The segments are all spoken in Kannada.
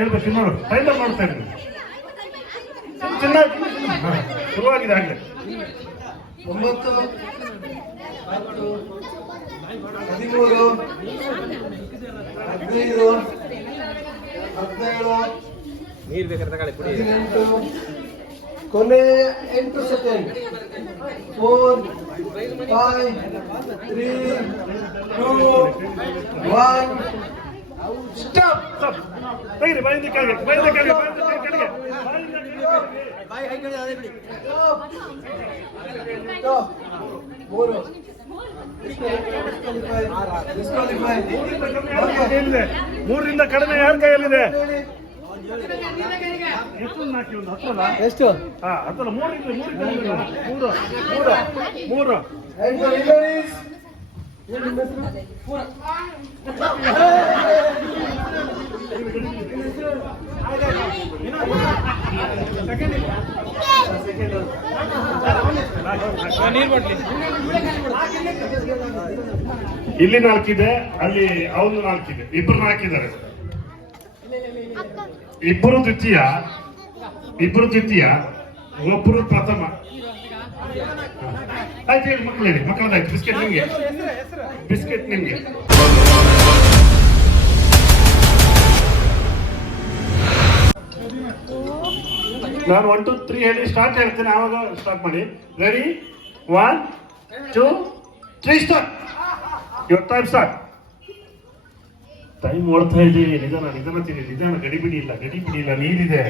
ಹೇಳ್ಬೇಕು ನೋಡು ಟೈಮರ್ ಮಾಡ್ತಾ ಇದ್ದೀನಿ ಚೆನ್ನಾಗಿ ಶುರುವಾಗಿದೆ ಆಗಲೇ 9 10 13 15 17 ನೀರು ಬೇಕಾದ್ರೆ ತಗೊಳ್ಳಿ ಕುಡಿ 18 ಕೊನೆ 8 ಸೆಕೆಂಡ್ 4 5 3 2 1 ಸ್ಟಾಪ್ ತೆಗಿರಿ ಬಾಯಿಂದ ಕೆಳಗೆ ಬಾಯಿಂದ ಕೆಳಗೆ ಬಾಯಿ ಹೈ ಕಡೆ ಅದೇ ಬಿಡಿ ಸ್ಟಾಪ್ 3 ಡಿಸ್ಕ್ವಾಲಿಫೈ ಮೂರರಿಂದ ಕಡಿಮೆ ಯಾರ ಕೈಯಲ್ಲಿದೆ ಎಷ್ಟು ಹತ್ತಲ್ಲ ಮೂರು and the winner is ಇಲ್ಲಿ 4 ಇದೆ ಅಲ್ಲಿ ಅವನು 4 ಇದೆ ಇಬ್ರು 4 ಇದ್ದಾರೆ ಇಬ್ಬರು ದ್ವಿತೀಯ ಒಬ್ಬರು ಪ್ರಥಮ ಆಯ್ತು ಹೇಳಿ ಮಕ್ಕಳು ಹೇಳಿ ಮಕ್ಕಳದಾಯ್ತು ಬಿಸ್ಕೆಟ್ ನಿಮ್ಗೆ ನಾನು 1 2 3 ಹೇಳಿ ಸ್ಟಾರ್ಟ್ ಹೇಳ್ತೇನೆ ಆವಾಗ ಸ್ಟಾರ್ಟ್ ಮಾಡಿ ready 1 2 3 start your time start time ಓಡ್ತಾ ಇದೆ ನಿಧಾನ ಗಡಿಬಿಡಿ ಇಲ್ಲ ನೀರಿದೆ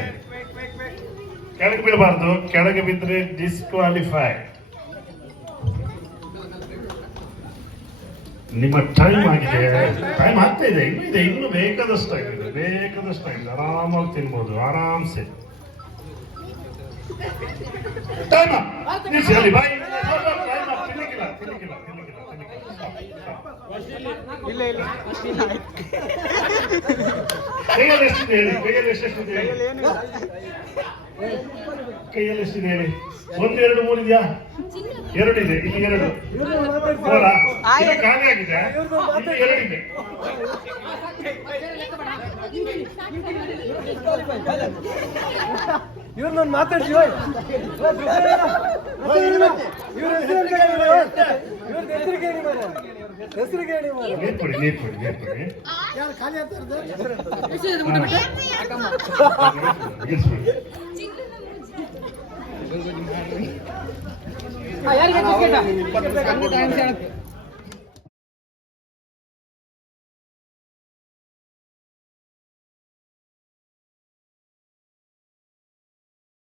ಕೆಳಗೆ ಬೀಳಬಾರ್ದು ಕೆಳಗೆ ಬಿದ್ದರೆ ಡಿಸ್ಕ್ವಾಲಿಫೈ ನಿಮ್ಮ ಟೈಮ್ ಆಗಿದೆ ಟೈಮ್ ಆಗ್ತಾ ಇದೆ ಇನ್ನು ಬೇಕಾದಷ್ಟು ಆಗಿದೆ ಆರಾಮಾಗಿ ತಿನ್ಬೋದು ಆರಾಮ್ಸೆ ಟೈಮ್ ನಿಲ್ಲಿಸಿ ಬಾಯಿ ತಿನ್ನಕ್ಕಿಲ್ಲ ಇಲ್ಲ ಕೈಯಲ್ಲಿ ಎಷ್ಟಿದೆ ಹೇಳಿ ಕೈಯಲ್ಲಿ ಎಷ್ಟಿದೆ ಹೇಳಿ 1 2 3 ಇದೆಯಾ 2 ಇದೆ ಇಲ್ಲಿ 2 ಖಾಲಿ ಆಗಿದೆ ಇಲ್ಲಿ 2 ಇದೆ ಇವ್ರನ್ನ ಮಾತಾಡ್ಸಿ ಹೆಸರು ಕೇಳಿ ನೀರು ಕೊಡಿ ಯಾರಿಗೆ